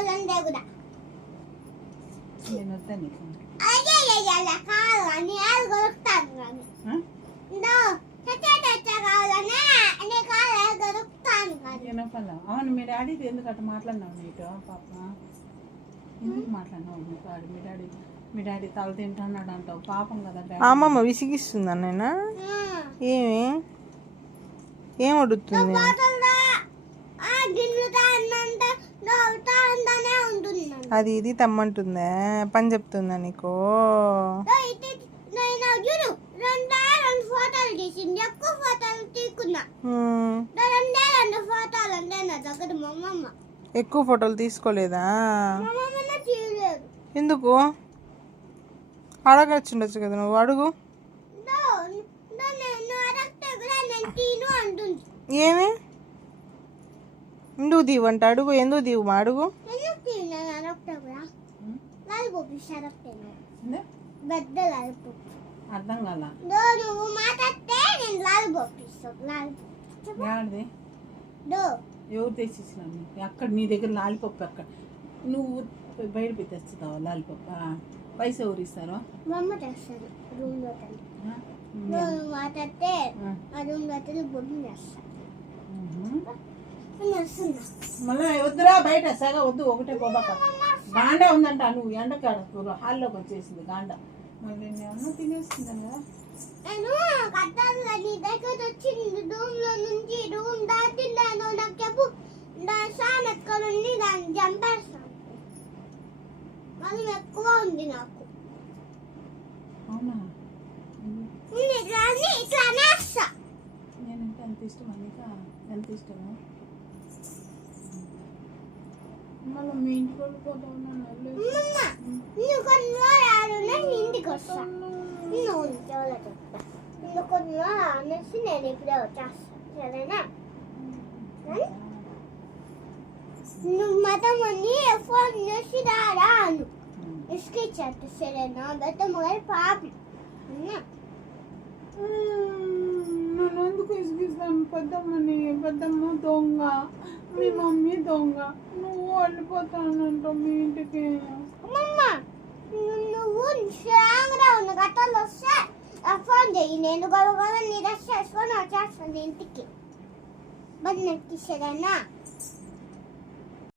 కావాలంటే కూడా నేను వద్దా నీకు అదే అలా కావాలని అది దొరుకుతాను కానీ కావాలనే అనే కావాలి దొరుకుతాను కానీ వినపల్ల. అవును, మీ డాడీతో ఎందుకు అట్లా మాట్లాడినావు నీతో పాప? ఎందుకు మాట్లాడినావు మీ డాడీ? మీ డాడీ తల తింటున్నాడు అంటావు, పాపం కదా డాడీ. అమ్మమ్మ విసిగిస్తుందా నేనా? ఏమి ఏం అడుగుతుంది? అది ఇది తమ్మంటుందా? పని చెప్తుందా నీకు? ఫోటోలు తీసింది, ఎక్కువ ఫోటోలు తీసుకున్నా. ఫోటోలు అంటే నా దగ్గర మా అమ్మమ్మ ఎక్కువ ఫోటోలు తీసుకోలేదా? తీయలేదు. ఎందుకు? అడగచ్చుండొచ్చు కదా, నువ్వు అడుగు. ఏమి ఎందుకు దీవంట? అడుగు, ఎందుకు దీవు మా అడుగు. అర్థం కాల. నువ్వు మాట్లాడితే నేను లాలిపాప్ ఇస్తాను. ఎవరు తెచ్చిచ్చినా? అక్కడ నీ దగ్గర లాలిపప్పు ఎక్కడ? నువ్వు బయట పెట్టేస్తావా లాలిపప్పు? పైసా ఎవరు ఇస్తారో? మా అమ్మ తెస్తారు రూమ్ లో. నువ్వు మాట్లాడితే ఆ రూమ్ లో బొమ్మ చేస్తా. మళ్ళీ వద్దురా బయట సగ వద్దు, ఒకటే పోదాక. గాండా ఉందంట, నువ్వు ఎండకాడ హాల్లోకి వచ్చేసింది గాండా. మళ్ళీ నేను తినేస్తుందా? నేను కట్టాలి నీ దగ్గర వచ్చింది రూమ్ లో నుంచి రూమ్ దాటిందాను నాకు చెప్పు. సాన్ ఎక్కడ ఉంది దాన్ని చంపేస్తాను. మళ్ళీ ఎక్కువ ఉంది నాకు. అవునా? ఇట్లా అనేస్తా. నేనంటే ఎంత ఇష్టం అనిక, ఎంత ఇష్టమో. మళ్ళీ మీ ఇంటికి వెళ్ళిపోతావు. నువ్వు కొన్ని రాడు నేను ఇంటికి వస్తాను. నువ్వు ఇంట్లో చెప్తా. నువ్వు కొన్ని అనేసి నేను ఇప్పుడే వచ్చేస్తాను, సరేనా? నువ్వు మతమని ఫోన్ చేసి రాను ఇసుకిచ్చేట్టు, సరేనా? బెత్తమ్మగారి పాపి. నన్ను ఎందుకు ఇసుకిస్తాను? పెద్దమ్మ దొంగ, మీ మమ్మీ దొంగ. నువ్వు వెళ్ళిపోతానంటావు మీ ఇంటికి. నువ్వు స్ట్రాంగ్గా ఉన్న గట్టాలు వస్తే ఫోన్ చెయ్యి, నేను గొడవ నీ రెస్ట్ చేసుకొని వచ్చేస్తాను ఇంటికి. బట్ నెక్కి, సరేనా?